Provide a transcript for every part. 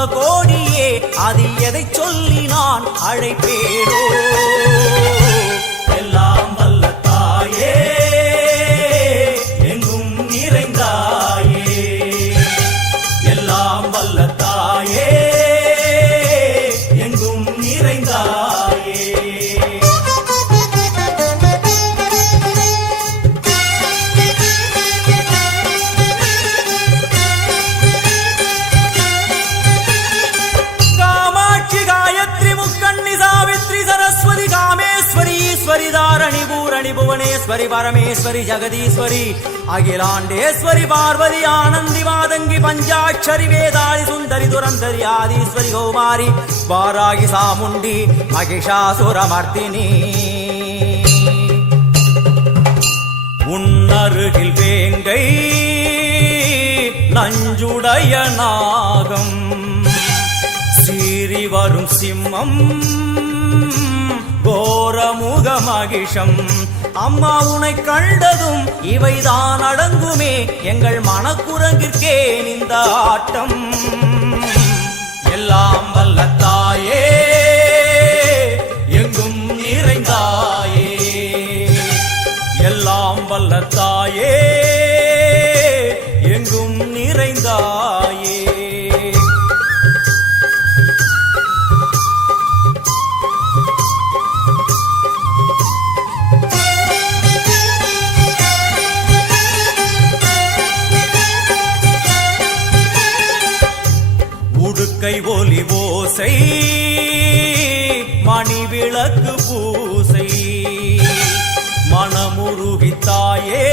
பல கோடியே அதில் எதை சொல்லி நான் அழைப்பேனோ எல்லாம் வல்ல தாயே எங்கும் நிறைந்தாயே எல்லாம் வல்ல தாயே எங்கும் நிறைந்தாயே தாரணி பூரணி புவனேஸ்வரி பரமேஸ்வரி ஜெகதீஸ்வரி அகிலாண்டேஸ்வரி பார்வதி ஆனந்தி மாதங்கி பஞ்சாட்சரி வேதாளி சுந்தரி துரந்தரி ஆதீஸ்வரி கௌமாரி வாராகி சாமுண்டி மகிஷாசுரமர்த்தினி உன்னருகில் வேங்கை நஞ்சுடைய நாகம் சீறி வரும் சிம்மம் கோரமுக மகிஷம் அம்மா உனை கண்டதும் இவைதான் அடங்குமே எங்கள் மனக்குரங்கிற்கே இந்த ஆட்டம் எல்லாம் வல்ல தாயே எங்கும் நிறைந்தாயே எல்லாம் வல்ல தாயே எங்கும் நிறைந்தாயே கை ஒலி ஓசை மணி விளக்கு பூசை மனமுருகித்தாயே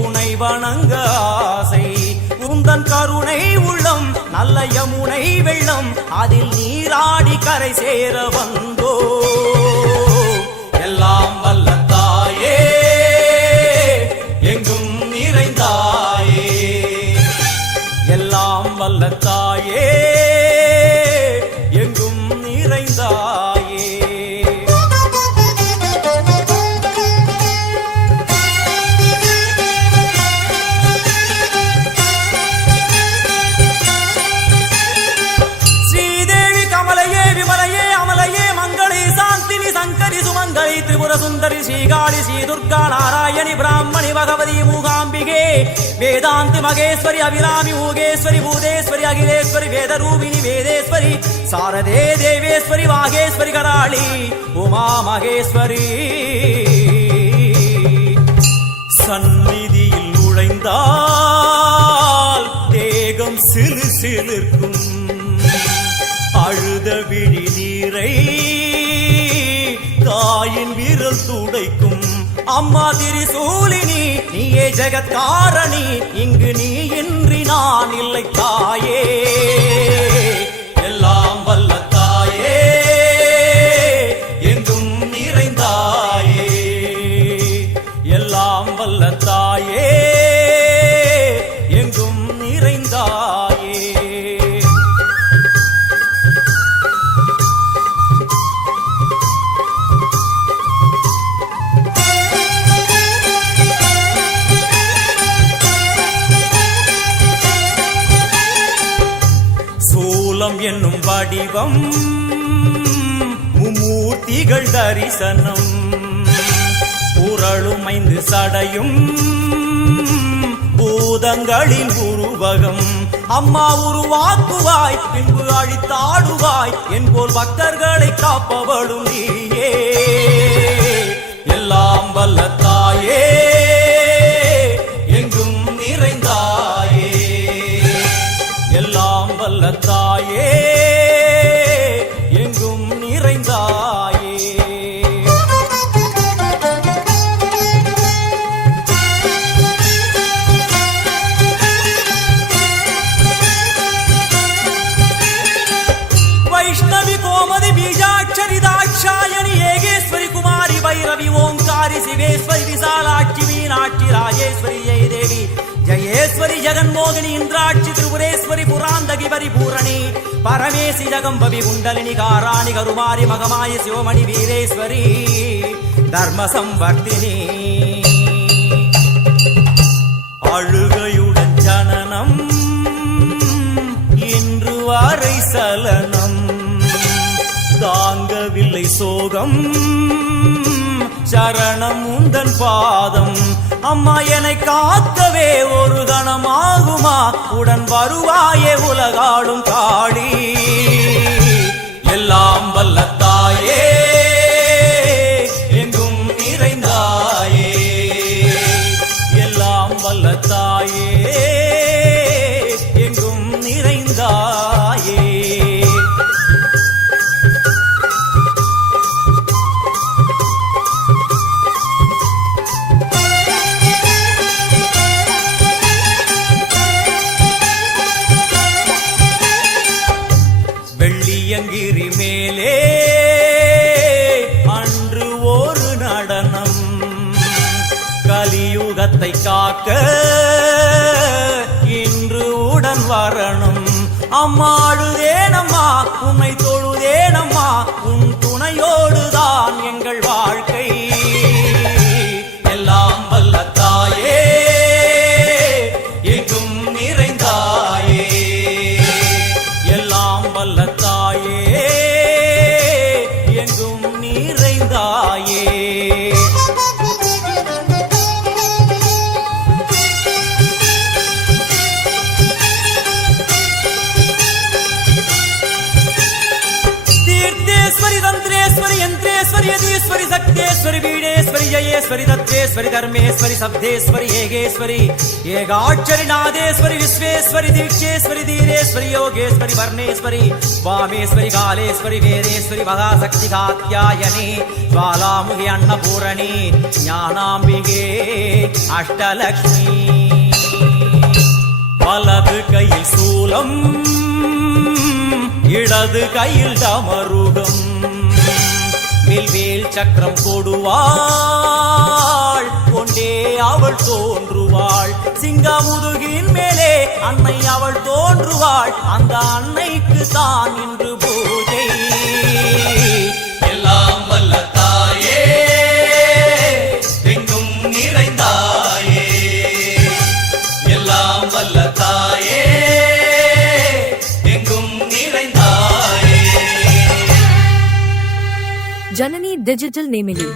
உனை வணங்க ஆசை உந்தன் கருணை உள்ளம் நல்ல யமுனை வெள்ளம் அதில் நீராடி கரை சேர வந்தோ எல்லாம் வல்ல தாயே எங்கும் நிறைந்தாயே எல்லாம் வல்ல தாயே எங்கும் நிறைந்தாயே ஸ்ரீதேவி கமலையே விமலையே அமலையே மங்களே சாந்தினி சங்கரி சுமங்கலி திரிபுர சுந்தரி ஸ்ரீகாளி ஸ்ரீ துர்கா நாராயணி பிராமணி பகவதி மூகாம்பிகே வேதாந்தி மகேஸ்வரி அபிராமி மூகேஸ்வரி பூதேஸ்வரி அகிலேஸ்வரி வேதரூபிணி வேதேஸ்வரி சாரதே தேவேஸ்வரி வாகேஸ்வரி கராளி உமா மகேஸ்வரி சந்நிதியில் நுழைந்தால் தேகம் சிறு சிலிர்க்கும் அழுத விழி நீரை தாயின் விரல் துடைக்கும் அம்மா திரிசூலினி நீயே ஜெகத்காரணி இங்கு நீ இன்றி நான் இல்லை தாயே எல்லாம் வல்ல தாயே எங்கும் நிறைந்தாயே எல்லாம் வல்ல தாயே எங்கும் நிறைந்தாயே என்னும் வடிவம் மும்மூர்த்திகள் தரிசனம் புரளுமைந்து சடையும் பூதங்களின் உருவகம் அம்மா உருவாக்குவாய் பின்பு அழித்தாடுவாய் என்போல் பக்தர்களை காப்பவளும் நீயே எல்லாம் வல்ல தாயே எங்கும் நிறைந்தாயே எல்லாம் வல்ல தாயே எங்கும் நிறைந்தாயே வைஷ்ணவி கோமதி பீஜாட்சரி தாட்சாயணி ஏகேஸ்வரி குமாரி பைரவி ஓங்காரி சிவேஸ்வரி விசாலாட்சி மீனாட்சி ராஜேஸ்வரி ஜெயதேவி ஜயேஸ்வரி ஜெகன்மோகினி இந்திராட்சி திரிபுரேஸ்வரி புராந்தகி பரிபூரணி பரமேசி ஜகம்பவி குண்டலினி காராணி கருமாரி மகமாயி சிவமணி வீரேஸ்வரி தர்ம சம்வர்த்தினி அழுகையுடன் ஜனனம் அரை சலனம் தாங்கவில்லை சோகம் சரணம் உந்தன் பாதம் அம்மா என்னை காக்கவே ஒரு கணமாகுமா உடன் வருவாயே உலகாடும் காளி எல்லாம் வல்ல தாயே எங்கும் நிறைந்தாயே எல்லாம் வல்ல தாயே எங்கும் நிறைந்தாயே வெள்ளியங்கிரி மேலே அன்று ஒரு நடனம் கலியுகத்தை காக்க இன்று உடன் வரணும் அம்மா அழுதேனம்மா உன்னை தொழுதேனம்மா உன் துணையோடுதான் எங்கள் வாழ்க்கை எல்லாம் வல்ல தாயே எங்கும் நிறைந்தாயே எல்லாம் வல்ல தாயே எங்கும் நிறைந்தாயே तीर्थेश्वरी तंत्रेश्वरी यंत्रेश्वरी यदीश्वरी शक्तेश्वरी बीडेश्वरी जयेश्वरी दत्तेश्वरी धर्मेश्वरी शब्देश्वरी येगेश्वरी येगाक्षरी नादेश्वरी विश्वेश्वरी दीक्षेश्वरी धीरेश्वरी योगेश्वरी वर्णेश्वरी वामेश्वरी कालेश्वरी वेदेश्वरी महाशक्ति कात्यायनी ज्वालामुखी अन्नपूरणी ज्ञानाम्बिके अष्टलक्ष्मी वलது கையில் சூலம் இடது கையில் டமருகம் வில்வேல் சக்கரம் கொடுவாள் கொண்டே அவள் தோன்றுவாள் சிங்கமுதுகின் மேலே அன்னை அவள் தோன்றுவாள் அந்த அன்னைக்கு தான் இன்று பூஜை எல்லாம் வல்ல தாயே எங்கும் நிறைந்தாயே எல்லாம் வல்ல தாயே जननी डिजिटल नेमिली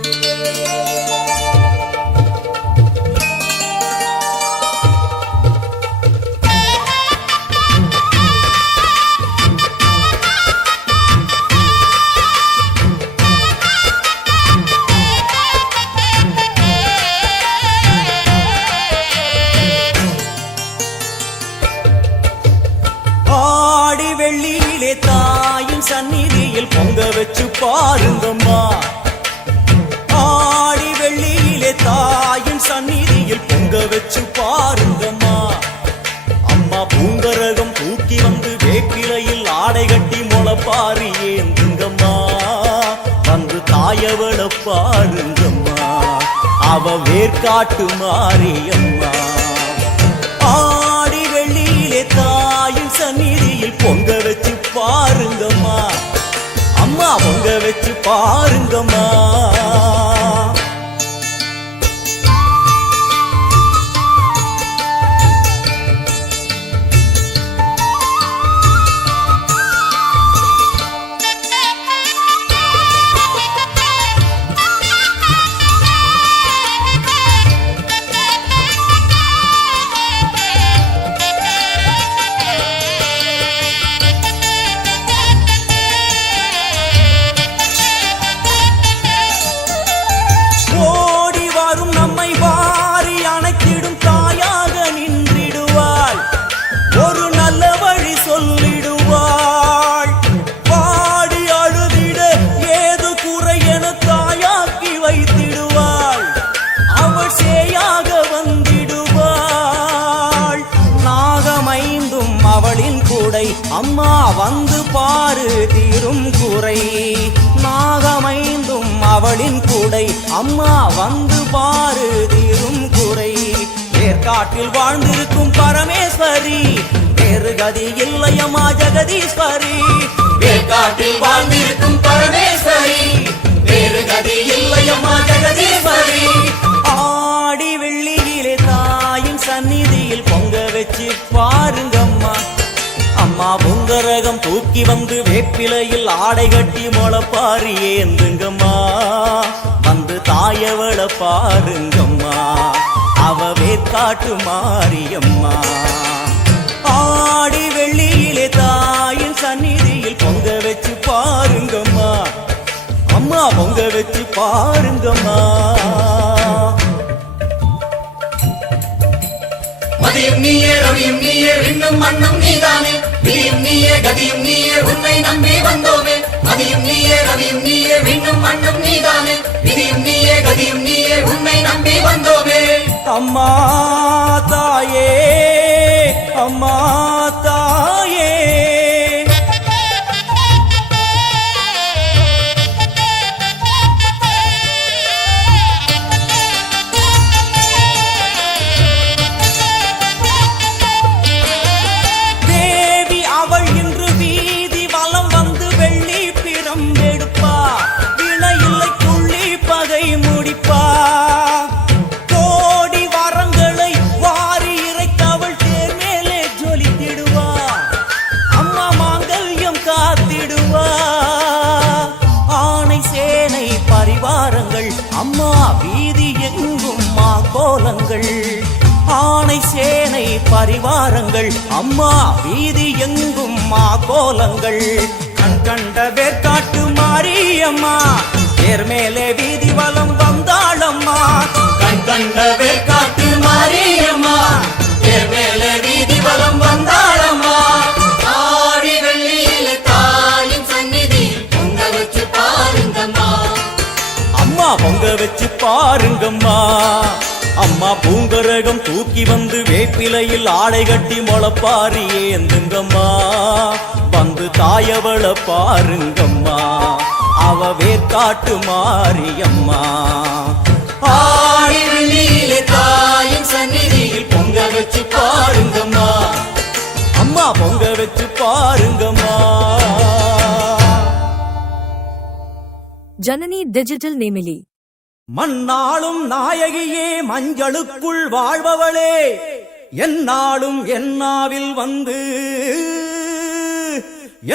ஆடி வெள்ளியிலே தாயின் சந்நிதியில் பொங்க வச்சு பாருங்கம்மா ஆடி வெள்ளியிலே தாயின் சந்நிதியில் பொங்க வச்சு பாருங்கம்மா அம்மா பூங்கரகம் தூக்கி வந்து வேப்பிலையில் ஆடை கட்டி முளப்பாரி ஏந்துங்கம்மா வந்து தாயவள பாருங்கம்மா அவ வேர்காட்டு மாரியம்மா ஆடி வெள்ளியிலே தாயின் சந்நிதியில் பொங்க வச்சு பாருங்கம்மா அம்மா பொங்க வச்சு பாருங்கம்மா அம்மா வந்து பாரு தீரும் குறை நாகமைந்தும் அவளின் கூடை அம்மா வந்து பாரு தீரும் குறை ஏற்காட்டில் வாழ்ந்திருக்கும் பரமேஸ்வரி வேறு கதி இல்லையம்மா ஜெகதீஸ்வரி ஏற்காட்டில் வாழ்ந்திருக்கும் பரமேஸ்வரி வேறு கதி இல்லையம்மா ஜெகதீஸ்வரி ஆடி வெள்ளியிலே தாயின் சந்நிதியில் பொங்க வச்சு பாருங்கம்மா அம்மா பொங்கர பொங்குரகம் தூக்கி வந்து வேப்பிலையில் ஆடை கட்டி முளப்பாரி ஏந்துங்கம்மா வந்து தாயவள பாருங்கம்மா அவ வேற்காட்டு மாரியம்மா ஆடி வெள்ளியிலே தாயின் சந்நிதியில் பொங்க வச்சு பாருங்கம்மா அம்மா பொங்க வச்சு பாருங்கம்மா மதியும் நீயே ரவியும் நீயே விண்ணும் மண்ணும் நீதானே விதியும் நீயே கதியும் நீயே உன்னை நம்பி வந்தோமே மதியும் நீயே ரவியும் நீயே விண்ணும் மண்ணும் நீதானே விதியும் நீயே கதியும் நீயே உன்னை நம்பி வந்தோமே அம்மா தாயே அம்மா தாயே அம்மா வீதி எங்கும் மா கோலங்கள் ஆணை சேனை பரிவாரங்கள் அம்மா வீதி எங்கும் மா கோலங்கள் கண் கண்ட வேற்காட்டு மாரியம்மா தேர் மேலே வீதி வலம் வந்தாளம்மா கண் கண்ட வேற்காட்டு மாரியம்மா தேர் மேலே வீதி வலம் வந்தாளம்மா ஆடி வெள்ளியில தாயின் சந்நிதி பொங்க வச்சு பாருங்கம்மா அம்மா பொங்க வச்சு பாருங்கம்மா அம்மா பூங்கரகம் தூக்கி வந்து வேப்பிலையில் ஆடை கட்டி முளப்பாரி ஏந்துங்கம்மா வந்து தாயவள பாருங்கம்மா அவ வேற்காட்டு மாரியம்மா ஆடி வெள்ளியில தாயின் சந்நிதியில் பொங்க வச்சு பாருங்கம்மா அம்மா பொங்க வச்சு பாருங்கம்மா ஜனனி டிஜிட்டல் நேமிலி மண்ணாளும் நாயகியே மஞ்சளுக்குள் வாழ்பவளே என்னாலும் என்னாவில் வந்து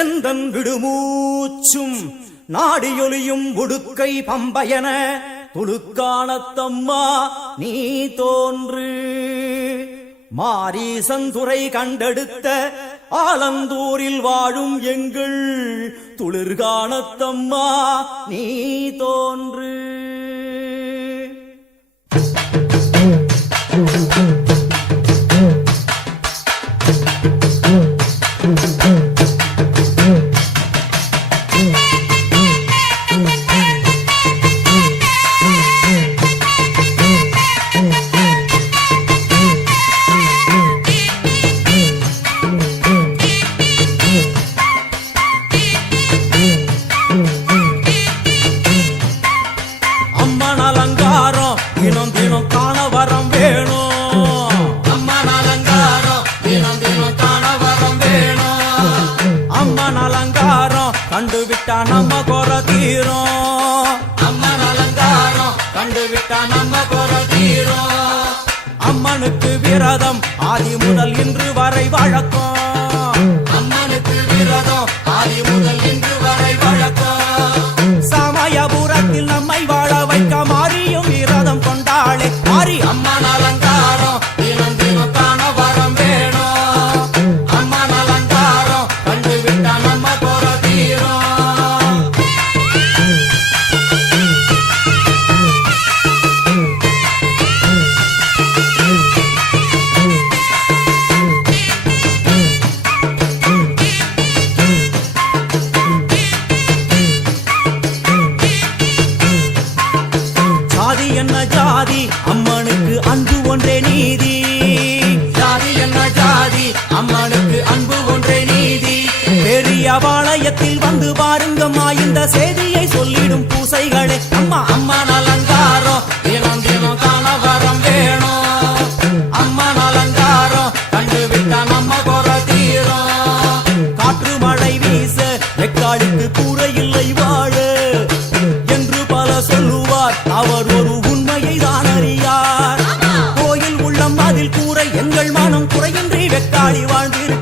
எந்தன் விடுமூச்சும் நாடியொலியும் உடுக்கை பம்பயன துளுக்கானத்தம்மா நீ தோன்று மாரீசந்துரை கண்டெடுத்த ஆலந்தூரில் வாழும் எங்கள் துளிர்கானத்தம்மா நீ தோன்று கண்டுவிட்டா நம்ம குற தீரும் அம்மன் அலங்காரம் கண்டுவிட்டா நம்ம குற தீரும் அம்மனுக்கு விரதம் ஆதி முதல் இன்று வரை வழக்கம் அம்மனுக்கு விரதம் ஆதி முதல் இன்று வரை வழக்கம் சமயபுரத்தில் நம்மை வாழ வைக்க மாறியும் விரதம் கொண்டாளே மாறி அம்மன் அலங்காரம் தினம் தினம் காண வரம் வேணும் அம்மன் அலங்காரம் கண்டுவிட்டா நம்ம குற தீரும் என்ன ஜாதி அம்மனுக்கு அன்பு ஒன்றே நீதி ஜாதி என்ன ஜாதி அம்மனுக்கு அன்பு ஒன்றே நீதி பெரிய பாளையத்தில் வந்து பாருங்கம்மா இந்த செய்தியை சொல்லிடும் பூசைகளே அம்மா அம்மன் அலங்காரம் தினம் தினம் காண வரம் வேணும் அம்மன் அலங்காரம் கண்டுவிட்டா நம்ம குற தீரும் காற்று மழை வீச வெக்காடுக்கு கூரை இல்லை வாழ என்று பல சொல்லுவார் அவர் ஒரு உண்மையை தான் அறியார் கோயில் உள்ளம் அதில் கூரை எங்கள் மனம் குறையின்றி வெக்காளி வாழ்ந்திரு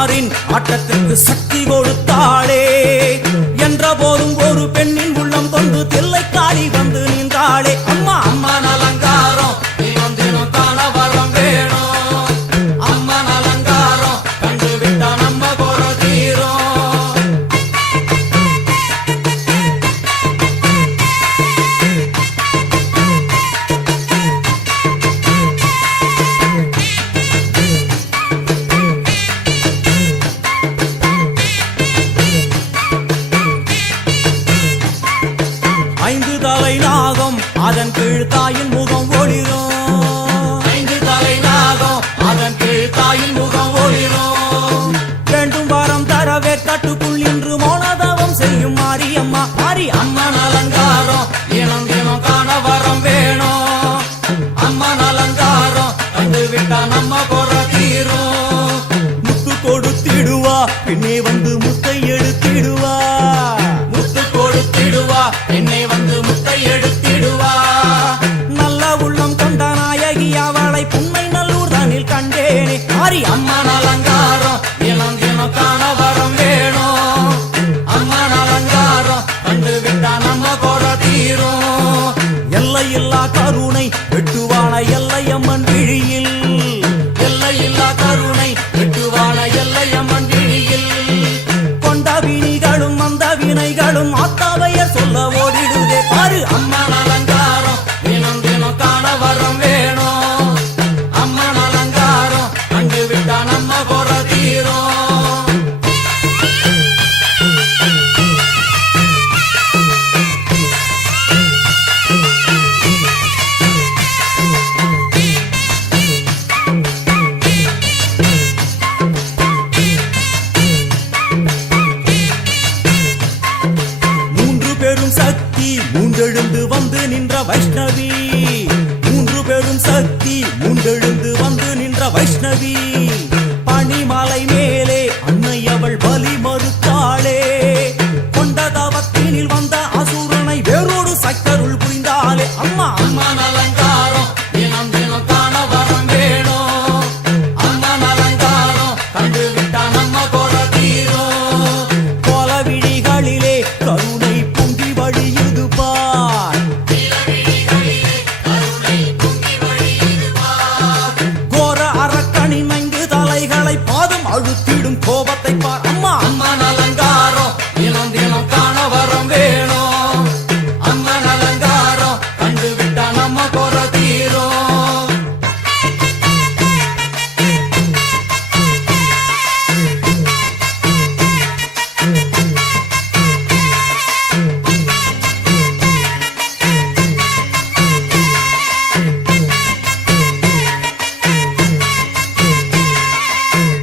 அய்யனாரின் ஆட்டத்திற்கு சக்தி கொடுத்தாளே என்ற போதும் ஒரு பெண்ணின் உள்ளம் கொண்டு தில்லைக்காளி வந்து நின்றாளே அம்மா அம்மன் அலங்காரம் தினம் தினம் காண வரம் வேணும் அம்மன் அலங்காரம் கண்டு விட்டா நம்ம குறை தீரும் ஐந்து தலை நாகம் அதன் கீழ் தாயின் முகம் ஒளிரும் ஐந்து தலை நாகம் அதன் கீழ் தாயின் முகம் ஒளிரும் வேண்டும் வரம் தரவே கட்டுக்குள் இன்று மோனதவம் செய்யும் மாரியம்மா மாரி அம்மன் அலங்காரம் தினம் தினம் காண வரம் வேணும் அம்மன் அலங்காரம் கண்டு விட்டா நம்ம குறை தீரும் முத்து கொடுத்திடுவா பின்னே வந்து முத்தை எடுத்திடுவா முத்து கொடுத்திடுவா என்னை வந்து முத்தை எடுத்திடுவா நல்ல உள்ளம் கொண்ட நாயகி அவளை புன்னை நல்லூர் தனில் கண்டேனே மாரி அம்மன் அலங்காரம் தினம் தினம் காண வரம் வேணும் அம்மன் அலங்காரம் கண்டு விட்டா நம்ம குறை தீரும் எல்லையில்லா கருணை வெட்டுவான எல்லையம்மன் விழியில் எல்லையில்லா கருணை வெட்டுவான எல்லையம்மன் விழியில் கொண்ட வினிகளும் அந்த வினைகளும் ஆத்தாவையர் சொல்ல ஓடிடுதே பாரு அம்மன் அலங்காரம் தினம் தினம் காண வரம் வேணும் அம்மன் அலங்காரம் கண்டு விட்டா நம்ம குறை தீரும் மூன்று பெரும் சக்தி மூன்றெழுந்து வந்து நின்ற வைஷ்ணவி மூன்று பெரும் சக்தி மூன்றெழுந்து வந்து நின்ற வைஷ்ணவி பனிமலை மேலே அன்னை அவள் பலி மறுத்தாளே கொண்ட தவத்தினில் வந்த அசுரனை வேரோடு சக்கருள் புரிந்தாளே அம்மா அம்மன் அலங்காரம் தினம் தினம் காண வரம் வேணும் அம்மன் அலங்காரம் கண்டு விட்டா நம்ம குறை தீரும் கோல விழிகளிலே கருணை பொங்கி வழியுது பார் கோர அரக்கனின் 5 தலைகளை பாதம் அழுத்திடும் கோபத்தை பார் அம்மா அம்மன் அலங்காரம் தினம் தினம் காண வரம் வேணும் அம்மன் அலங்காரம் கண்டு விட்டா நம்ம குறை தீரும்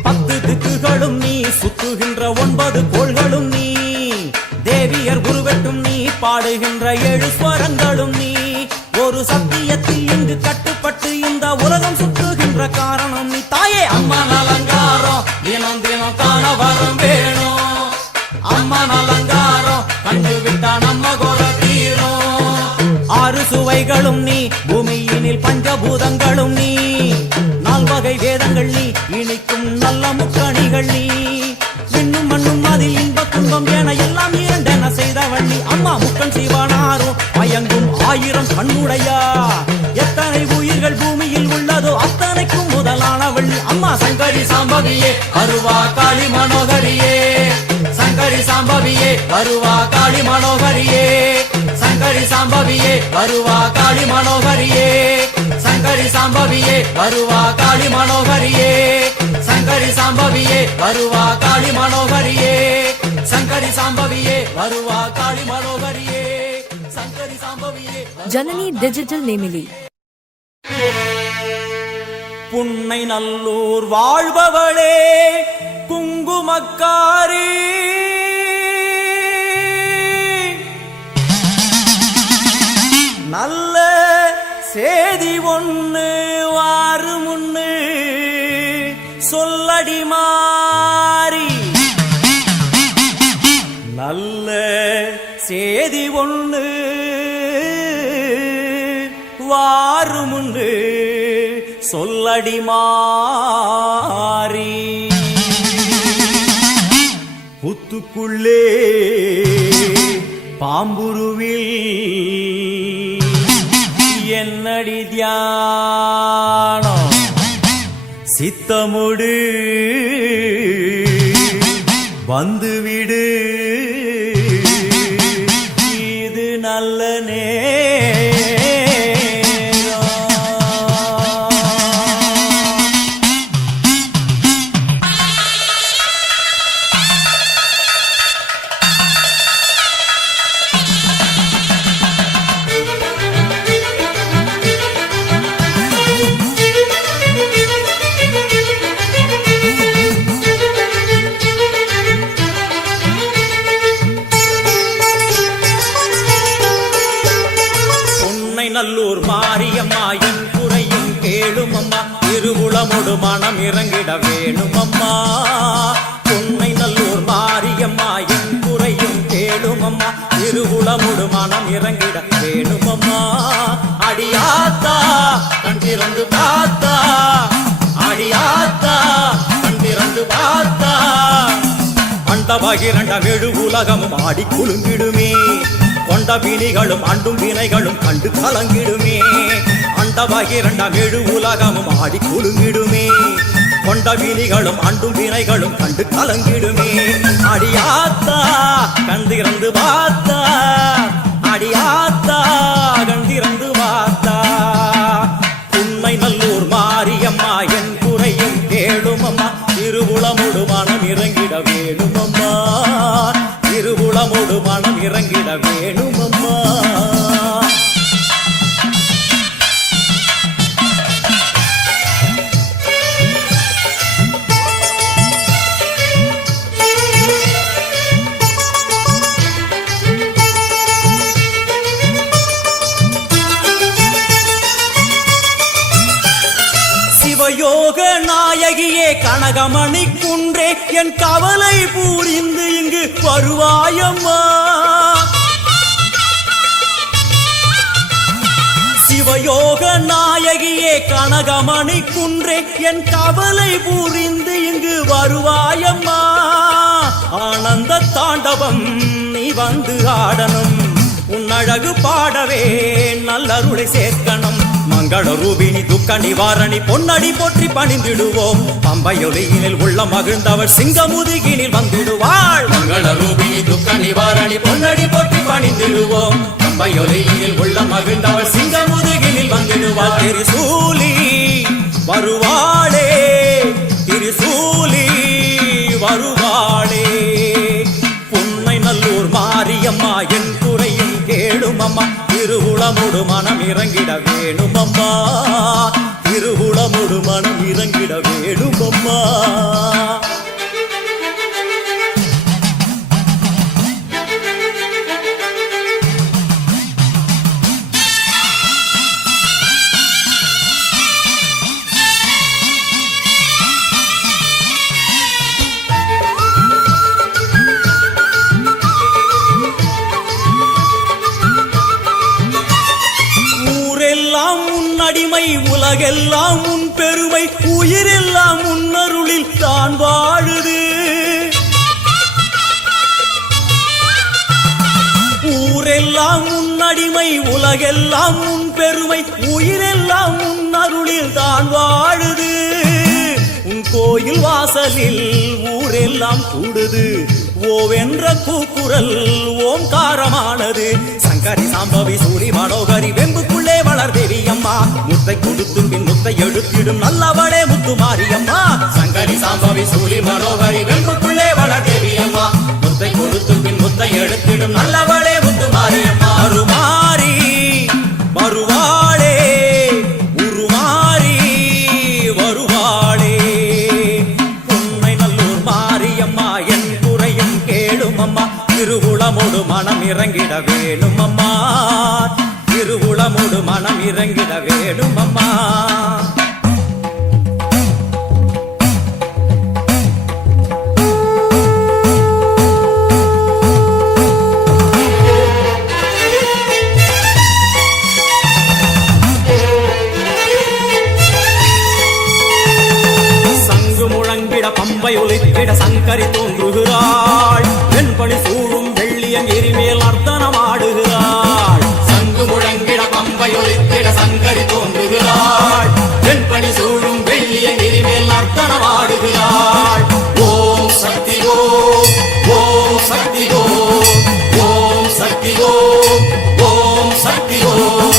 பத்து திக்குகளும் நீ சுத்துகின்ற 9 கோள்களும் நீ தேவியர் குருவெட்டும் நீ பாடுகின்ற 7 ஸ்வரங்களும் நீ ஒரு சத்தியத்தில் இங்கு கட்டுப்பட்டு இந்த உலகம் சுற்றுகின்ற காரணம் நீ தாயே அம்மன் அலங்காரம் தினம் தினம் காண வரம் வேணும் அம்மன் அலங்காரம் கண்டு விட்டா நம்ம குறை தீரும் 6 சுவைகளும் நீ பூமியினில் பஞ்சபூதங்களும் நீ 4 வகை வேதங்கள் நீ இனிக்கும் நல்ல முக்கணிகள் நீ விண்ணும் மண்ணும் அதில் இன்ப துன்பம் என எல்லாம் இரண்டென செய்தவள் நீ அம்மா முக்கன் சிவனாரும் மயங்கும் 1000 கண்ணுடையா எத்தனை உயிர்கள் பூமியில் உள்ளதோ அத்தனைக்கும் முதலானவள் நீ அம்மா சங்கரி சாம்பவியே அருவா காளி மனோகரியே சங்கரி சாம்பவியே அருவா காளி மனோகரியே சங்கரி சாம்பவியே அருவா காளி மனோகரியே சங்கரி சாம்பவியே அருவா காளி மனோகரியே சங்கரி சாம்பவியே அருவா காளி மனோகரியே சங்கரி சாம்பவியே அருவா காளி மனோகரியே சங்கரி சாம்பவியே ஜனனி டிஜிட்டல் நேமிலி புன்னை நல்லூர் வாழ்பவளே குங்குமக்காரி நல்ல சேதி ஒண்ணு வாரு முன்னு சொல்லடி மாறி நல்ல சேதி ஒண்ணு வாரு முன்னு சொல்லடி மாறி புத்துக்குள்ளே பாம்புருவில் என்னடி தியானம் சித்தமுடு வந்துவிடு இது நல்ல நல்லூர் மாரியம்மா என் குறையும் கேளும் அம்மா திருவுளமொடு மனம் இறங்கிட வேணும் அம்மா பொன்னை நல்லூர் மாரியம்மா என் குறையும் கேளும் அம்மா திருவுளமொடு மனம் இறங்கிட வேணும் அம்மா அடியாத்தா கண் திறந்து பார்த்தா அடியாத்தா கண் திறந்து பார்த்தா அண்டபகிரண்டம் எழு உலகமும் ஆடி குலுங்கிடுமே கொண்ட வினிகளும் அண்டும் வினைகளும் கண்டு கலங்கிடுமே அண்டபகிரண்டம் எழு உலகமும் ஆடி குலுங்கிடுமே கொண்ட வினிகளும் அண்டும் வினைகளும் கண்டு கலங்கிடுமே அடியாத்தா கண்டிறந்து பார்த்தா அடியாத்தா கண்டிறந்து பார்த்தா உண்மை நல்லூர் மாரியம்மா என் குறையும் கேளும் அம்மா திருவுளமொடு மனம் இறங்கிட வேணும் அம்மா திருவுளமொடு மனம் இறங்கிட வேணும் அம்மா சிவயோக நாயகியே கனகமணி குன்றே என் கவலை பூரிந்து இங்கு வருவாயம்மா சிவயோக நாயகியே கனகமணி குன்றே என் கவலை பூரிந்து இங்கு வருவாயம்மா ஆனந்த தாண்டவம் நீ வந்து ஆடணும் உன் அழகு பாடவே நல்லருளை சேர்க்கணும் மங்கள ரூபினி துக்க நிவாரணி பொன்னடி போற்றி பணிந்திடுவோம் பம்பையொலியினில் உள்ள மகிழ்ந்தவர் சிங்கமுதுகினில் வந்திடுவாள் மங்கள ரூபினி துக்க நிவாரணி பொன்னடி போற்றி பணிந்திடுவோம் பம்பையொலியினில் உள்ள மகிழ்ந்தவர் சிங்கமுதுகினில் வந்திடுவாள் திரிசூலி வருவாளே திரிசூலி வருவாளே பொன்னை நல்லூர் மாரியம்மா என் குறையும் கேளும் அம்மா திருவுளமொடு மனம் இறங்கிட வேணும் அம்மா திருவுளமொடு மனம் இறங்கிட வேணும் அம்மா அடிமை உலகெல்லாம் உன் பெருமை உயிரெல்லாம் உன்னருளில் தான் வாழுது ஊரெல்லாம் உன் அடிமை உலகெல்லாம் உன் பெருமை உயிரெல்லாம் உன்னருளில் தான் வாழுது உன் கோயில் வாசலில் ஊரெல்லாம் கூடுது ஓவென்ற கூக்குரல் ஓம்காரமானது சங்கரி சாம்பவி சூரி மனோகரி வெம்புக்குள்ளே வளர் தேவி அம்மா முத்தை கொடுத்து பின் முத்தை எடுத்திடும் நல்லவளே முத்து மாரியம்மா சங்கரி சாம்பவி சூரி மனோகரி வெம்புக்குள்ளே வளர் தேவி அம்மா முத்தை கொடுத்து பின் முத்தை எடுத்திடும் நல்லவளே முத்து மாரியம்மா அருமாரி வருவாளே உருமாறி வருவாளே பொன்னை நல்லூர் மாரியம்மா என் குறையும் கேளும் அம்மா திருவுளமொடு மனம் இறங்கிட வேணும் அம்மா திருவுளமொடு மனம் இறங்கிட வேணும் அம்மா பம்பை ஒலித்திட சங்கரி தோன்றுகிறாள் வெண்பணி சூடும் வெள்ளியம் எரிமேல் நர்த்தனமாடுகிறாள் சங்கு முழங்கிட பம்பை ஒலித்திட சங்கரி தோன்றுகிறாள் வெண்பணி சூடும் வெள்ளிய நெறிமேல் நர்த்தனமாடுகிறாள் ஓம் சக்தி ஓம் ஓம் சக்தி ஓம் ஓம் சக்தி ஓம் ஓம் சக்தி ஓம்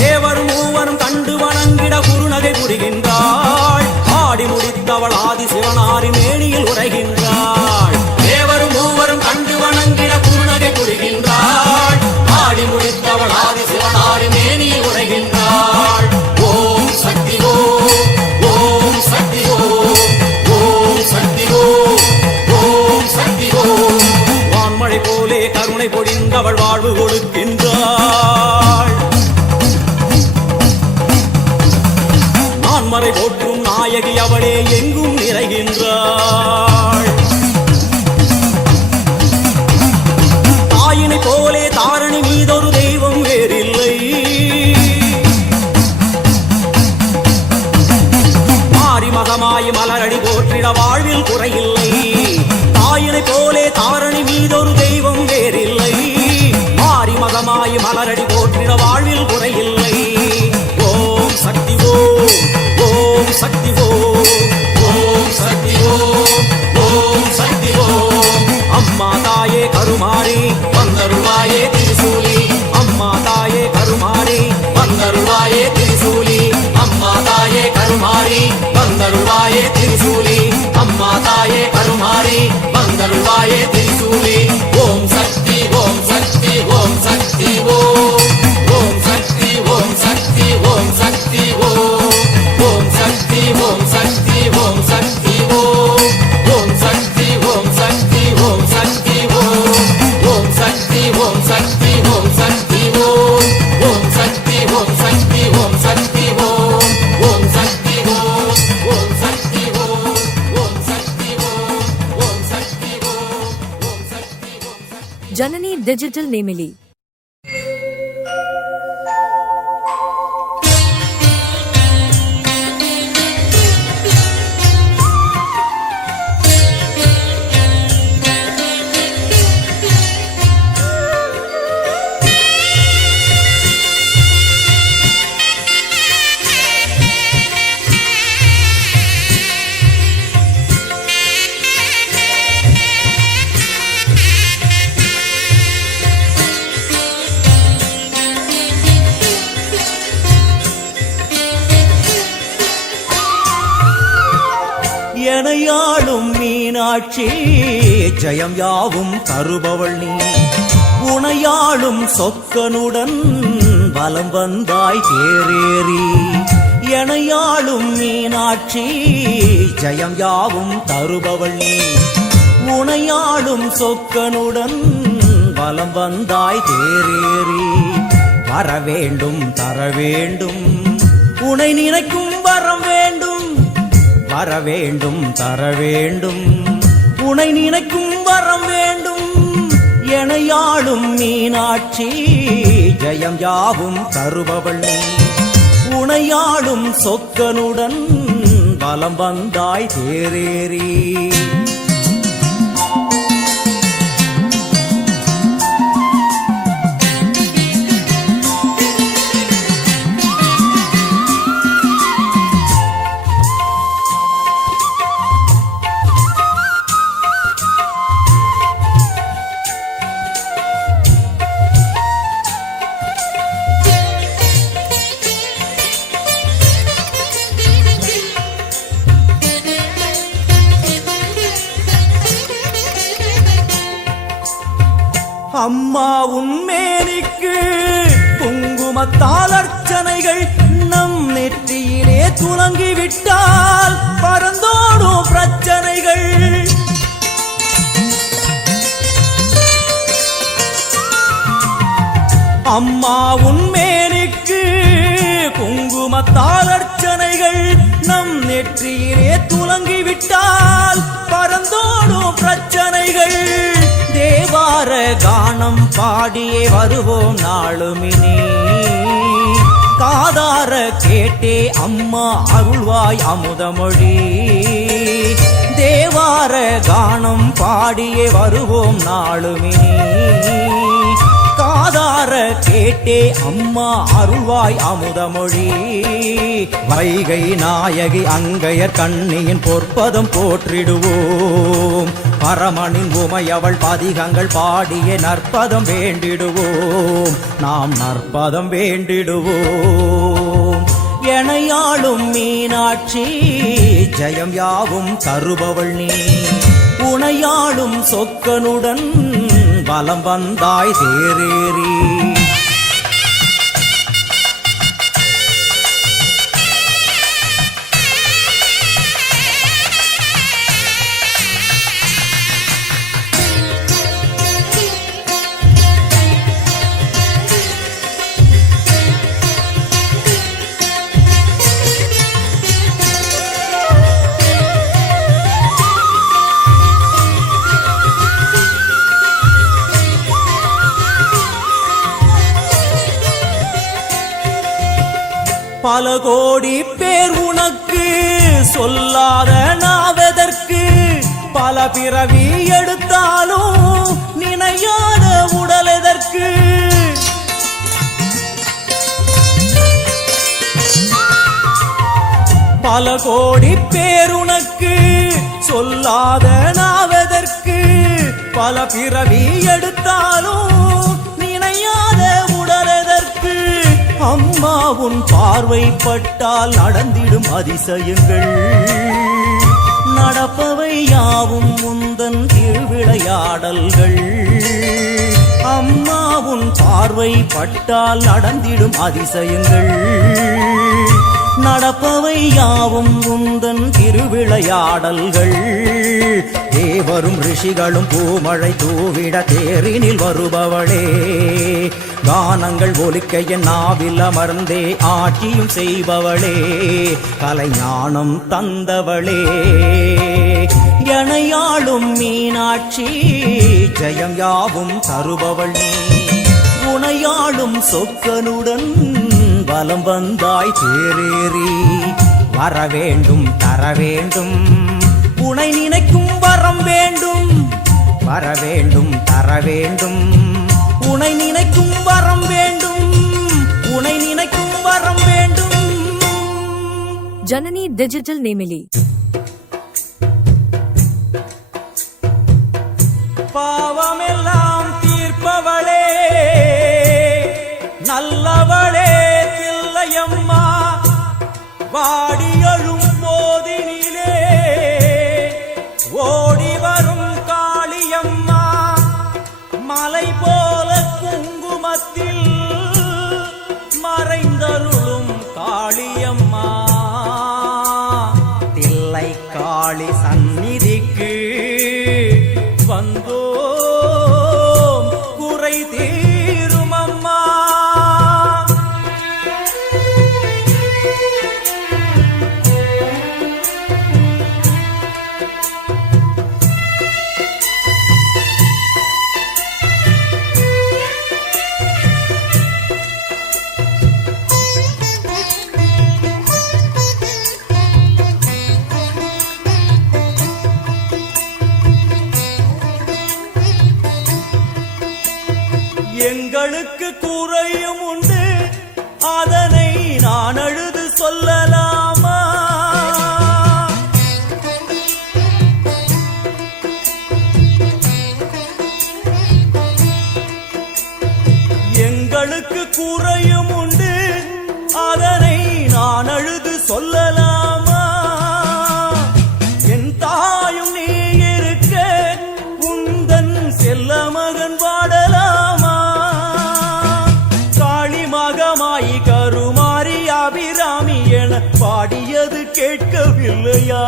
தேவரும் மூவரும் கண்டு வணங்கிட குறுநகை புரிகின்றாள் ஆடி முடித்தவள் ஆதி சிவனாரி மேனியில் உரைகின்றாள் தேவரும் மூவரும் கண்டு வணங்கிட குறுநகை புரிகின்றாள் ஆடி முடித்தவள் ஆதி சிவனாரி மேனியில் உரைகின்றாள் ஓம் சக்தி ஓம் ஓம் சக்தி ஓம் ஓம் சக்தி ஓம் ஓம் சக்தி ஓம் வான்மழை போலே கருணை பொழிந்தவள் வாழ்வு கொடுக்கின்றாள் நான்மறை போற்றும் நாயகி அவளே எங்கும் நிறைகின்றாள் தாயினை போலே தாரணி மீதொரு தெய்வம் வேறில்லை மாறி மகமாய் மலரடி போற்றிட வாழ்வில் குறையில்லை தாயினை போலே தாரணி மீதொரு தெய்வம் வேறில்லை மாறி மகமாய் மலரடி போற்றிட வாழ்வில் குறையில்லை ஓம் சக்தி ஓம் ஓம் சக்தி ஓம் ஓம் சக்தி ஓம் ஓம் சக்தி ஓம் அம்மா தாயே கருமாரி வந்தருள்வாயே திரிசூலி அம்மா தாயே கருமாரி வந்தருள்வாயே திரிசூலி அம்மா தாயே கருமாரி வந்தருள்வாயே திரிசூலி அம்மா தாயே கருமாரி வந்தருள்வாயே திரிசூலி ஓம் சக்தி ஓம் சக்தி ஓம் சக்தி ஓம் ஓம் சக்தி ஓம் சக்தி ஓம் சக்தி ஓம் ஓம் சக்தி ஓம் சக்தி ஓம் சக்தி ஓம் ஓம் சக்தி ஓம் சக்தி ஓம் சக்தி ஓம் ஓம் சக்தி ஓம் சக்தி ஓம் சக்தி ஓம் ஓம் சக்தி ஓம் சக்தி ஓம் சக்தி ஓம் ஓம் சக்தி ஓம் ஓம் சக்தி ஓம் ஓம் சக்தி ஓம் ஓம் சக்தி ஓம் ஓம் Shakti Om Janani Digital Nemili. எனையாளும் Meenakshi ஜெயம் யாவும் தருபவள் நீ உனையாளும் சொக்கனுடன் வலம் வந்தாய் தேரேறி எனையாளும் மீனாட்சி ஜெயம் யாவும் தருபவள் நீ உனையாளும் சொக்கனுடன் வலம் வந்தாய் தேரேறி வரவேண்டும் தரவேண்டும் உனை நினைக்கும் வரம் வேண்டும் வரவேண்டும் தரவேண்டும் உனை நினைக்கும் வரம் வேண்டும் எனையாளும் மீனாட்சி ஜெயம் யாவும் தருபவள் நீ உனையாளும் சொக்கனுடன் வலம் வந்தாய் தேரேறி அம்மா உன்மேனிக்கு குங்குமத்தால் அர்ச்சனைகள் நம் நெற்றியிலே துலங்கிவிட்டால் பறந்தோடும் பிரச்சனைகள் அம்மா உன்மேனிக்கு குங்குமத்தால் அர்ச்சனைகள் நம் நெற்றியிலே துலங்கிவிட்டால் பறந்தோடும் பிரச்சனைகள் தேவார கானம் பாடியே வருவோம் நாளுமினே காதார கேட்டே அம்மா அருள்வாய் அமுதமொழி தேவ தேவார கானம் பாடியே வருவோம் நாளுமே காதார கேட்டே அம்மா அருள்வாய் அமுதமொழி வைகை நாயகி அங்கையர் கண்ணியின் பொற்பதம் போற்றிடுவோம் பரமனின் உமையவள் பதிகங்கள் பாடியே நற்பதம் வேண்டிடுவோம் நாம் நற்பதம் வேண்டிடுவோம் எனையாளும் மீனாட்சி ஜெயம் யாவும் தருபவள் நீ உனையாளும் சொக்கனுடன் வலம் வந்தாய் தேரேறி பல கோடி பேர் உனக்கு சொல்லாத நாவதற்கு பல பிறவி எடுத்தாலும் நினையாத உடல் எதற்கு பல கோடி பேர் உனக்கு சொல்லாத நாவதற்கு பல பிறவி எடுத்தாலும் நினையாத உடல் எதற்கு அம்மா உன் பார்வைப்பட்டால் நடந்திடும் அதிசயங்கள் நடப்பவை யாவும் முந்தன் திருவிளையாடல்கள் அம்மா உன் பார்வைப்பட்டால் நடந்திடும் அதிசயங்கள் நடப்பவை யாவும் உந்தன் திருவிளையாடல்கள் தேவரும் ரிஷிகளும் பூமழை தூவிட தேரினில் வருபவளே கானங்கள் ஒலிக்க என் நாவில் அமர்ந்தே ஆட்சியும் செய்பவளே கலைஞானம் தந்தவளே எனையாளும் மீனாட்சி ஜெயம் யாவும் தருபவள் நீ உனையாளும் சொக்கனுடன் வலம் வந்தாய் தேரேறி வரவேண்டும் தரவேண்டும் உனை நினைக்கும் வரம் வேண்டும் வரவேண்டும் தரவேண்டும் உனை நினைக்கும் வரம் வேண்டும் உனை நினைக்கும் வரம் வேண்டும் Janani Digital Nemili பாவமெல்லாம் தீர்ப்பவளே நல்லவளே தில்லையம்மா வாடியழும் போதினிலே ஓடி வரும் காளியம்மா மலை போல குங்குமத்தில் மறைந்தருளும் காளியம்மா தில்லை காளி சந்நிதிக்கு வந்தோம் குறை தீரும் அம்மா எங்களுக்கு குறையும் உண்டு அதனை நான் அழுது சொல்லலாமா எங்களுக்கு குறையும் உண்டு அதனை நான் அழுது சொல்லலாமா என் தாயும் நீ இருக்க உந்தன் செல்ல மகன் வாடலாமா காளிமகமாயி கருமாரி அபிராமி என பாடியது கேட்கவில்லையா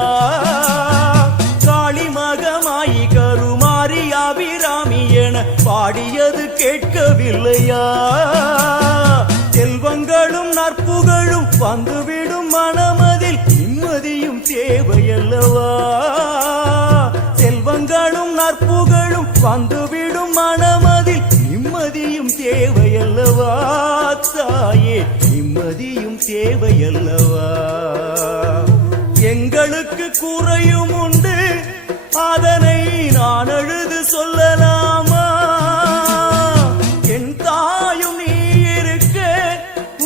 காளிமகமாயி கருமாரி அபிராமி என பாடியது கேட்கவில்லையா செல்வங்களும் நற்புகழும் வந்துவிடும் மனமதில் நிம்மதியும் தேவையல்லவா செல்வங்களும் நற்புகழும் வந்துவிடும் மனமதில் நிம்மதியும் தேவையல்லவா தாயே நிம்மதியும் தேவையல்லவா எங்களுக்கு குறையும் உண்டு அதனை நான் அழுது சொல்லலாமா? என் தாயும் நீ இருக்க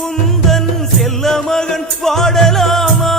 உந்தன் செல்ல மகன் பாடலாமா?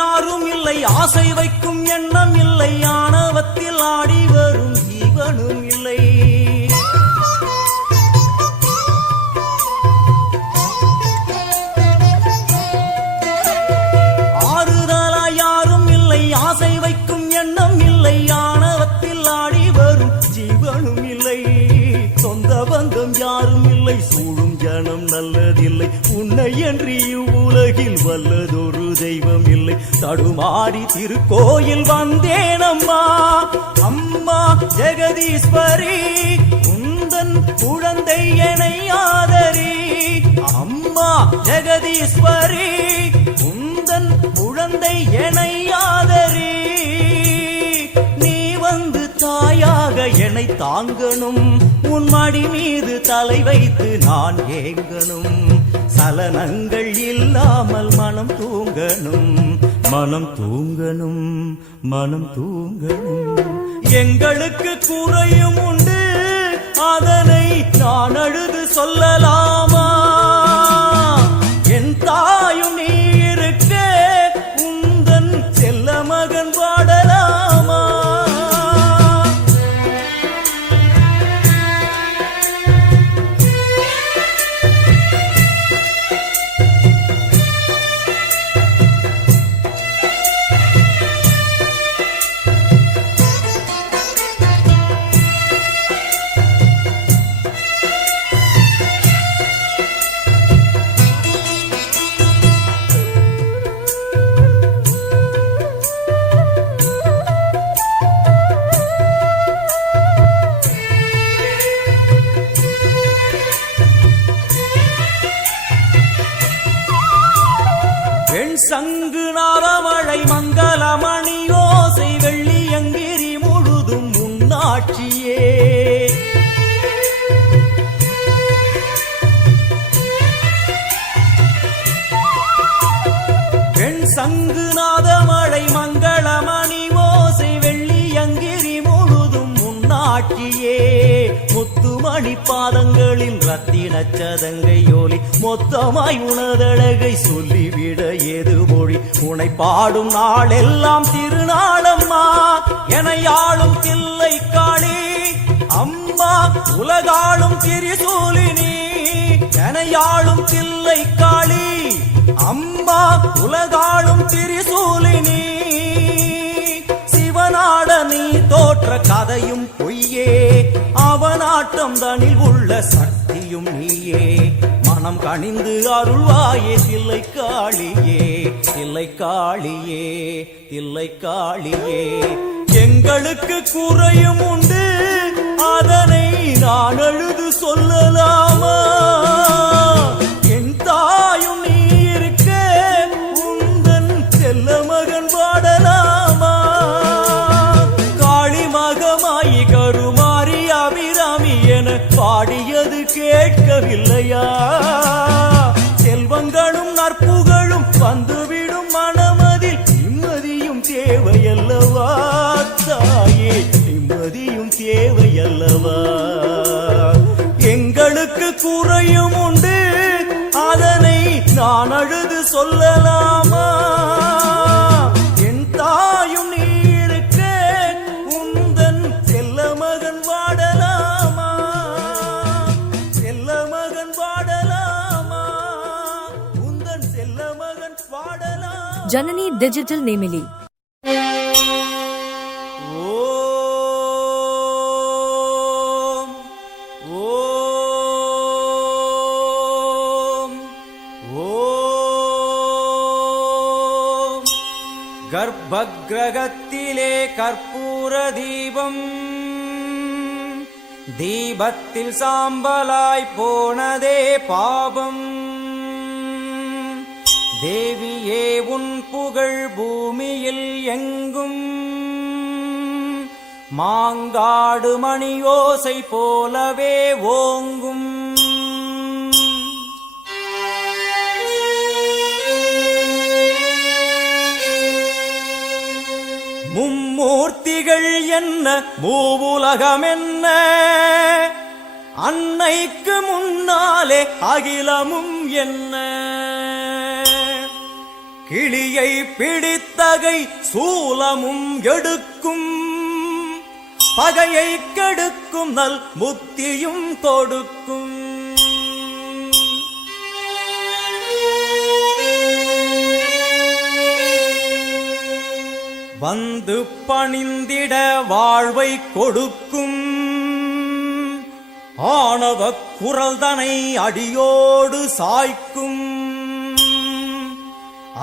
யாரும் இல்லை, ஆசை வைக்கும் எண்ணம் இல்லை, ஆணவத்தில் ஆடி வரும் ஜீவனும் இல்லை. ஆறுதலா யாரும் இல்லை, ஆசை வைக்கும் எண்ணம் இல்லை, ஆணவத்தில் ஆடி வரும் ஜீவனும் இல்லை. சொந்த பந்தம் யாரும் இல்லை, சூழும் ஜனம் நல்லதில்லை, உன்னை என்று இவ்வுலகில் வல்லதொரு தெய்வம் இல்லை. தடுமாறி திருக்கோயில் வந்தேனம்மா, அம்மா ஜெகதீஸ்வரி, உந்தன் குழந்தை என்னை ஆதரி. அம்மா ஜெகதீஸ்வரி, உந்தன் குழந்தை என்னை ஆதரி. நீ வந்து தாயாக என்னை தாங்கணும், உன் மடி மீது தலை வைத்து நான் ஏங்கணும். சலனங்கள் இல்லாமல் மனம் தூங்கணும், மனம் தூங்கணும், மனம் தூங்கணும். எங்களுக்கு குறையும் உண்டு, அதனை நான் அழுது சொல்லலாமா? என் தாயும் நீ இருக்க உந்தன் செல்ல மகன் பாடலாமா? சங்கு நாரமழை மங்களமணி ஓசை வெள்ளியங்கிரி முழுதும் உன்னாட்சியே. பெண் சங்கு நாதமழை மங்களமணி ஓசை வெள்ளியங்கிரி முழுதும் உன்னாட்சியே. முத்துமணி பாதங்களில் ரத்தின சதங்கை ஒலி, மொத்தமாய் உனதழகை சொல்லிவிட ஏது மொழி? உனை பாடும் நாளெல்லாம் திருநாளம்மா, எனையாளும் தில்லை காளி. அம்மா உலகாளும் திரிசூலினி, எனையாளும் தில்லை காளி. அம்மா உலகாளும் திரிசூலினி. சிவனாட நீ தோற்ற கதையும் பொய்யே, அவனாட்டம் தனில் உள்ள சக்தியும் நீயே. மனம் கனிந்து அருள்வாயே தில்லை காளியே, தில்லை காளியே, தில்லை காளியே. எங்களுக்கு குறையும் உண்டு, அதனை நான் அழுது சொல்லலாமா? என் தாயும் நீ இருக்க உந்தன் செல்ல மகன் பாடலாமா? காளி மகமாயி கருமாரி அபிராமி என பாடியது கேட்கவில்லையா? செல்வங்களும் நற்புகழும் வந்துவிடும் மனமதில் நிம்மதியும் தேவையல்லவா? தாயே நிம்மதியும் தேவையல்லவா? எங்களுக்கு குறையும் உண்டு, அதனை நான் அழுது சொல்லலாமா? என் தாயும் நீ இருக்க உந்தன் செல்ல மகன் வாடலாமா? செல்ல மகன் வாடலாமா? உந்தன் செல்ல மகன் வாடலாமா? Janani Digital Nemili. ஓம் கர்ப்பகிரகத்திலே கற்பூர தீபம், தீபத்தில் சாம்பலாய் போனதே பாபம். தேவியே உன் புகழ் பூமியில் எங்கும், மாங்காடு மணியோசை போலவே ஓங்கும். மும்மூர்த்திகள் என்ன மூவுலகம் என்ன, அன்னைக்கு முன்னாலே அகிலமும் என்ன. கிளியை பிடித்தகை சூலமும் எடுக்கும், பகையை கெடுக்கும் நல் முக்தியும் கொடுக்கும். வந்து பணிந்திட வாழ்வை கொடுக்கும், ஆணவ குரல்தனை அடியோடு சாய்க்கும்.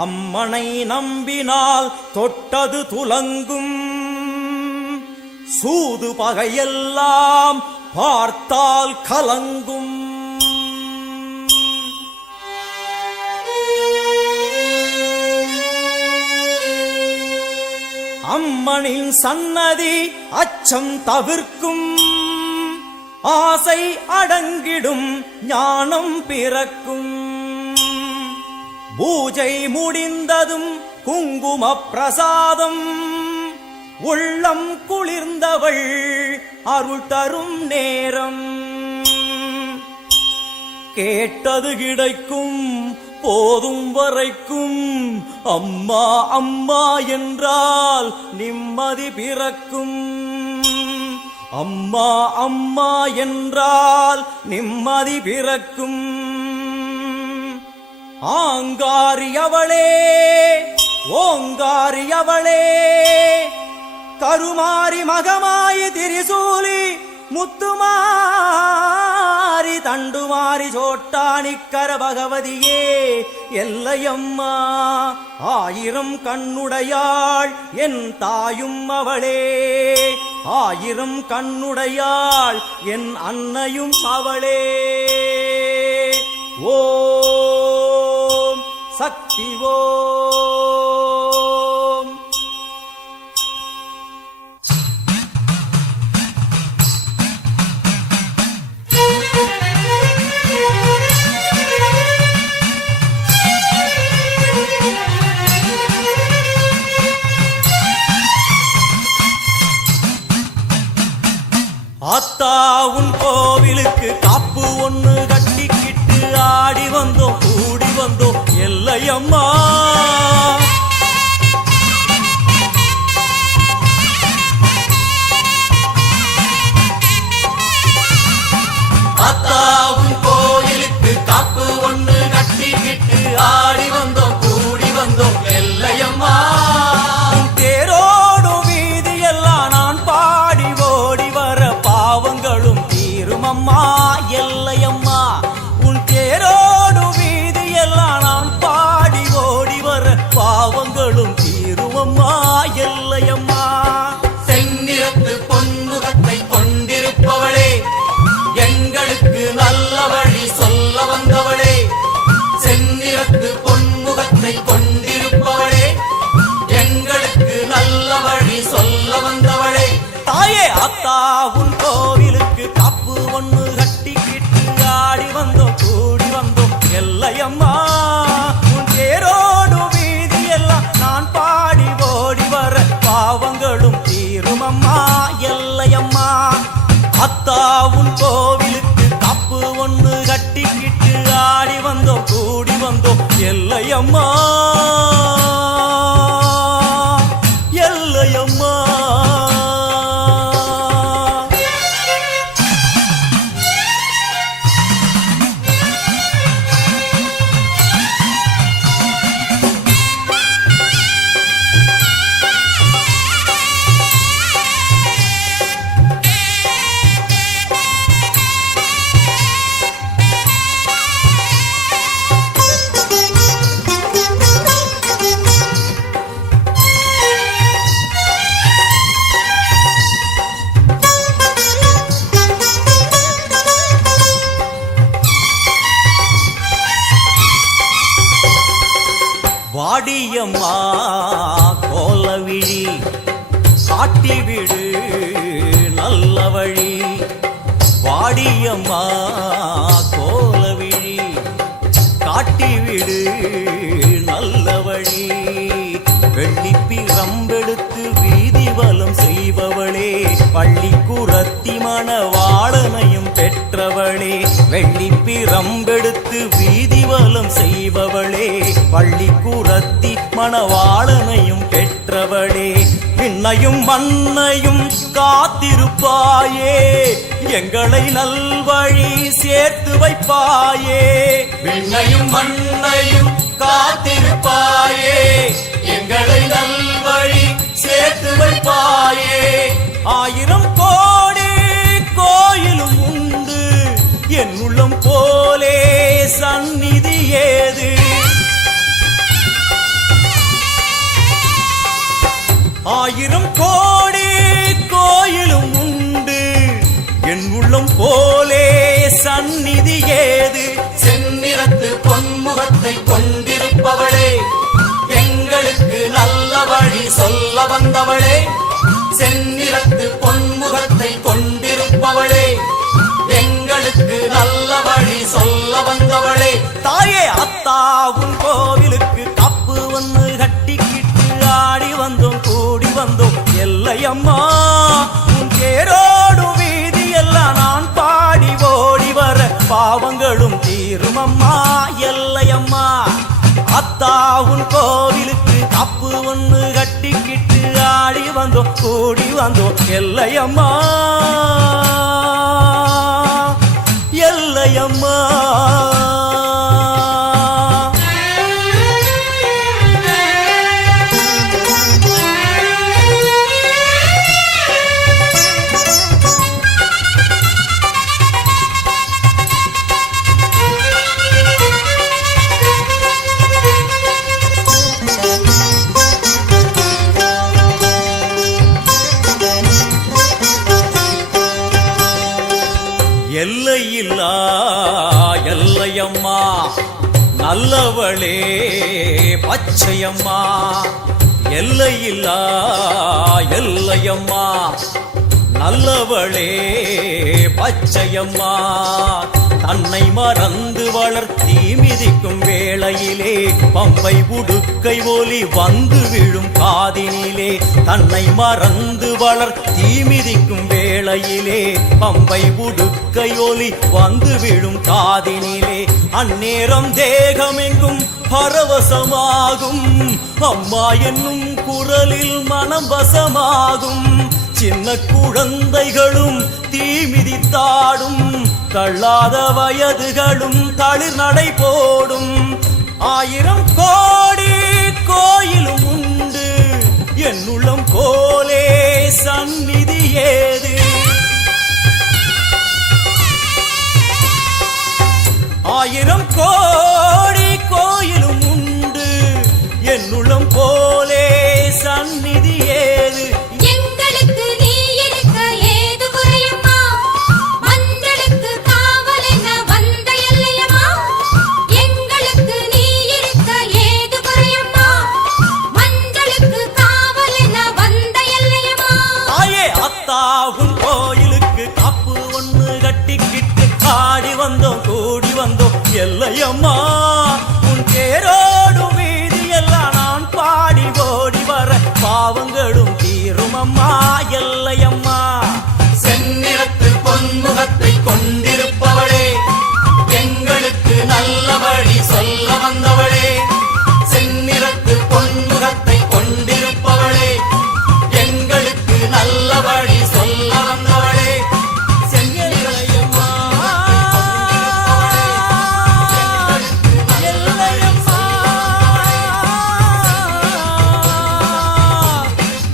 அம்மனை நம்பினால் தொட்டது துலங்கும், சூது பகையெல்லாம் பார்த்தால் கலங்கும். அம்மனின் சன்னதி அச்சம் தவிர்க்கும், ஆசை அடங்கிடும் ஞானம் பிறக்கும். பூஜை முடிந்ததும் குங்கும பிரசாதம், உள்ளம் குளிர்ந்தவள் அருள் தரும் நேரம். கேட்டது கிடைக்கும் போதும் வரைக்கும், அம்மா அம்மா என்றால் நிம்மதி பிறக்கும். அம்மா அம்மா என்றால் நிம்மதி பிறக்கும். ஆங்காரியவளே ஓங்காரியவளே, கருமாரி மகமாயி திரிசூலி முத்துமாரி தண்டுமாரி சோட்டானிக்கர பகவதியே எல்லையம்மா. ஆயிரம் கண்ணுடையாள் என் தாயும் அவளே, ஆயிரம் கண்ணுடையாள் என் அன்னையும் அவளே. ஓம் சக்தி ஓம். ஆத்தா உன் கோவிலுக்கு காப்பு ஒண்ணு கட்டிக்கிட்டு ஆடி வந்தோம் கூடி வந்தோம் எல்லையம்மா. ஆத்தா உன் கோயிலுக்கு காப்பு ஒண்ணு கட்டிக்கிட்டு ஆடி வந்தோம் கூடி வந்தோம் எல்லையம்மா. தேரோடும் வீதியெல்லாம் நான் பாடி ஓடி வர பாவங்களும் தீருமம்மா எல்லையம்மா. உன் தேரோடும் வீதியெல்லாம் நான் பாடி ஓடி வர பாவங்களும் தீருமம்மா எல்லையம்மா. செந்நிறத்து பொன்முகத்தை கொண்டிருப்பவளே, எங்களுக்கு நல்ல வழி சொல்ல வந்தவளே. செந்நிறத்து பொன்முகத்தை கொண்டிருப்பவளே, எங்களுக்கு நல்ல வழி சொல்ல வந்தவளே. தாயே ஆத்தா உன் கோவிலுக்கு காப்பு ஒண்ணு கட்டிக்கிட்டு ஆடி வந்தோம் கூடி வந்தோம் எல்லையம்மா. உன் தேரோடும் வீதியெல்லாம் நான் பாடி ஓடி வர பாவங்களும் தீருமம்மா எல்லையம்மா. அத்தா உன் கோவிலுக்கு காப்பு ஒண்ணு கட்டிக்கிட்டு ஆடி வந்தோம் கூடி வந்தோம் எல்லையம்மா எல்லையம்மா. வாடியம்மா கோலவிழி காட்டிவிடு நல்ல வழி. வாடியம்மா கோலவிழி காட்டிவிடு நல்ல வழி. வெள்ளிப்பிரம்பெடுத்து வீதி வலம் செய்பவளே, பள்ளிக்குரத்தி மணவாளனையும் பெற்றவளே. வெள்ளிப்பிரம்பெடுத்து வீதி வலம் செய்பவளே, பள்ளிக்குரத்தி மணவாளனையும் பெற்றவளே. விண்ணையும் மண்ணையும் காத்திருப்பாயே, எங்களை நல்வழி சேர்த்து வைப்பாயே. விண்ணையும் மண்ணையும் காத்திருப்பாயே, எங்களை நல்வழி சேர்த்து வைப்பாயே. 1000 கோடி கோயிலும் உண்டு, என் உள்ளம் போலே சந்நிதி ஏது. 1000 கோடி கோயிலும் உண்டு, என் உள்ளம் போலே சந்நிதி ஏது. செந்நிறத்து பொன்முகத்தை கொண்டிருப்பவளே, எங்களுக்கு நல்ல வழி சொல்ல வந்தவளே. செந்நிறத்து பொன்முகத்தை கொண்டிருப்பவளே, எங்களுக்கு நல்ல வழி சொல்ல வந்தவளே. தாயே அத்தாவும் கோவிலுக்கு கப்பு ஒன்று கட்டிக்கிட்டு ஆடி வந்தோம் கூடி வந்தோம் எல்லையம்மா. உன் தேரோடும் வீதி எல்லாம் நான் பாடி ஓடி வர பாவங்களும் தீருமம்மா எல்லையம்மா. அத்தாவும் கோவிலுக்கு கப்பு ஒன்று கட்டிக்கிட்டு ஆடி வந்தோம் கூடி வந்தோம் எல்லையம்மா எல்லையம்மா. எல்லையில்லா எல்லையம்மா நல்லவளே பச்சையம்மா. எல்லையில்லா எல்லையம்மா நல்லவளே பச்சையம்மா. தன்னை மறந்து வளர்த்தி மிதிக்கும் வேளையிலே, பம்பை உடுக்கை ஒலி வந்து விழும் காதினிலே. தன்னை மறந்து வளர்த்தி மிதிக்கும் வேளையிலே, பம்பை உடுக்கை ஒலி வந்து விழும் காதினிலே. அந்நேரம் தேகமெங்கும் பரவசமாகும், அம்மா என்னும் குரலில் மனம் வசமாகும். சின்ன குழந்தைகளும் தீமிதித்தாடும், தள்ளாத வயதுகளும் தளிர் நடை போடும். 1000 கோடி கோயிலும் உண்டு, என் உள்ளம் போலே சந்நிதி ஏது. 1000 கோடி கோயிலும் உண்டு, என் உள்ளம் போலே சந்நிதி ஏது. எங்களுக்கு நீ இருக்க ஏது குறையம்மா, மஞ்சளுக்கு காவல் என வந்த எல்லையம்மா. எங்களுக்கு நீ இருக்க ஏது குறையம்மா, மஞ்சளுக்கு காவல் என வந்த எல்லையம்மா. ஆயே அத்தாவும் கோயிலுக்கு காப்பு ஒன்று கட்டிக்கிட்டு ஆடி வந்தோம் கூடி வந்தோம் எல்லையம்மா. உன் தேரோடும் வீதி எல்லாம் நான் பாடி ஓடி வர பாவங்களும் தீருமம்மா எல்லையம்மா. செந்நிறத்து பொன்முகத்தை கொண்டிருப்பவளே, எங்களுக்கு நல்ல வழி சொல்ல வந்தவளே. செந்நிறத்து பொன்முகத்தை கொண்டிருப்பவளே, எங்களுக்கு நல்ல வழி சொல்ல வந்தவளே. செல்லையம்மா எல்லையம்மா.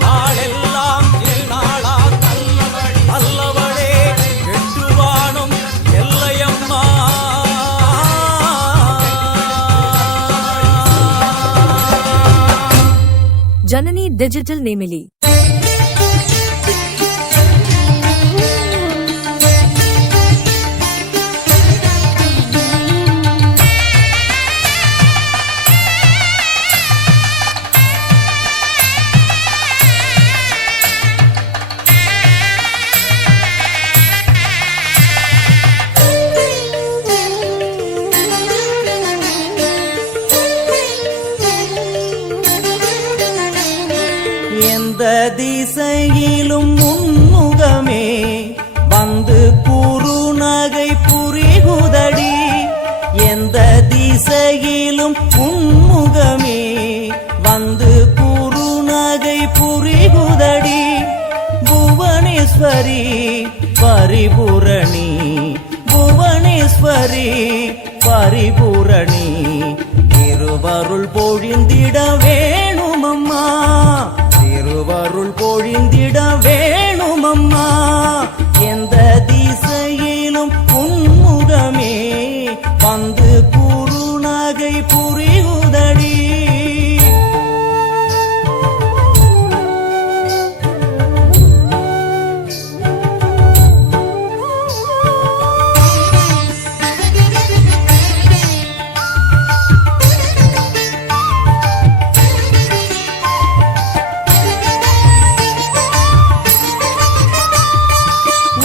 நாளெல்லாம் திருநாளா நல்லவளே வெற்றுவானும் எல்லையம்மா. Janani Digital Nemili. திசையிலும் உன்முகமே வந்து குறுநகை புரிகுதடி புவனேஸ்வரி பரிபூரணி புவனேஸ்வரி பரிபூரணி திருவருள் பொழிந்திட வேணுமம்மா திருவருள் பொழிந்திட வேணுமம்மா எந்த திசையிலும் உன்முகமே வந்து குறுநகை புரிகுதடி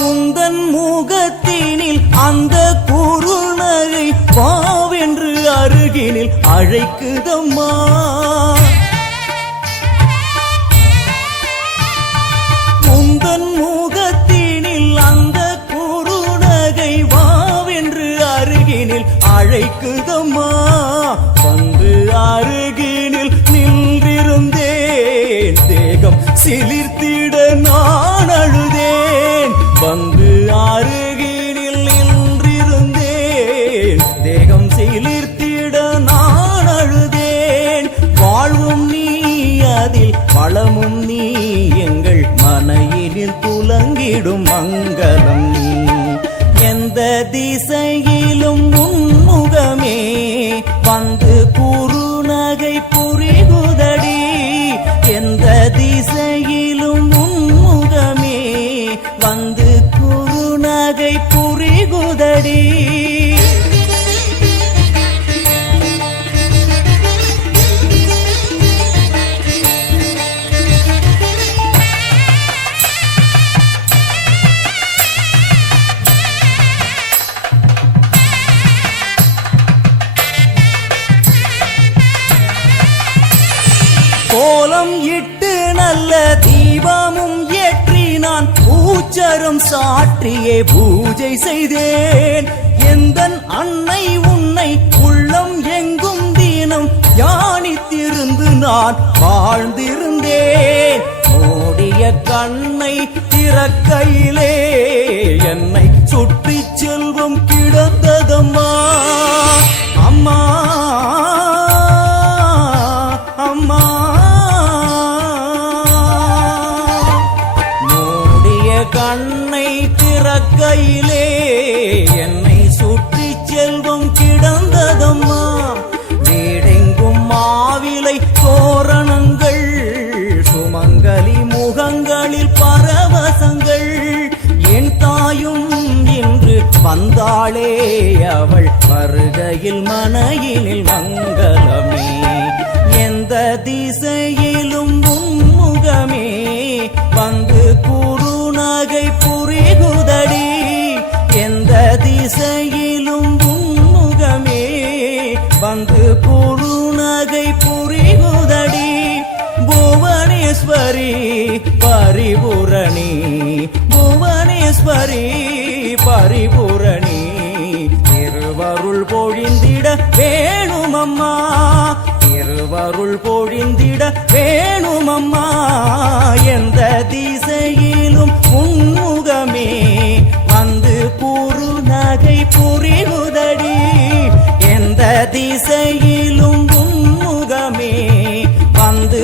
உந்தன் முகத்தினில் அந்த குறுநகை வாவென்று அருகினில் அழைக்குதம்மா உந்தன் முகத்தினில் அந்த குறுநகை வாவென்று அருகினில் அழைக்குதம்மா வந்து அருகினில் நின்றிருந்தேன் தேகம் சிலிர்த்திட நான் அழுதேன் வந்து அருகினில் நின்றிருந்தேன் தேகம் சிலிர்த்திட நான் அழுதேன் வாழ்வும் நீ அதில் வளமும் நீ எங்கள் மனையினில் துலங்கிடும் மங்களம் நீ எந்த திசையிலும் உன்முகமே வந்து குறுநகை புரிகுதடி எந்த திசையிலும் உன்முகமே வந்து குறுநகை புரிகுதடி கோலம் இட்டு நல்ல தீபமும் ஏற்றி நான் பூச்சரம் சாற்றியே பூஜை செய்தேன் எந்தன் அன்னை உன்னை உள்ளம் எங்கும் தினம் தியானித்திருந்து நான் வாழ்ந்திருந்தேன் மூடிய கண்ணை திறக்கையிலே என்னை சுற்றி செல்வம் கிடந்ததம்மா அம்மா அம்மா மூடிய கண்ணை திறக்கையிலே என்னை சுற்றி செல்வம் கிடந்ததம்மா வீடெங்கும் மாவிலை தோரணங்கள் சுமங்கலி முகங்களில் பரவசங்கள் என் தாயும் இன்று வந்தாளே அவள் வருகையில் மனையினில் மங்களமே எந்த திசையிலும் உன்முகமே வந்து குறுநகை புரிகுதடி எந்த திசையிலும் உன்முகமே வந்து குறுநகை புரிகுதடி புவனேஸ்வரி பரிபூரணி புவனேஸ்வரி பரிபூரணி திருவருள் பொழிந்திட வேணுமம்மா திருவருள் பொழிந்திட வேணுமம்மா எந்த திசையிலும் உன்முகமே வந்து குறுநகை புரிகுதடி எந்த திசையிலும் உன்முகமே வந்து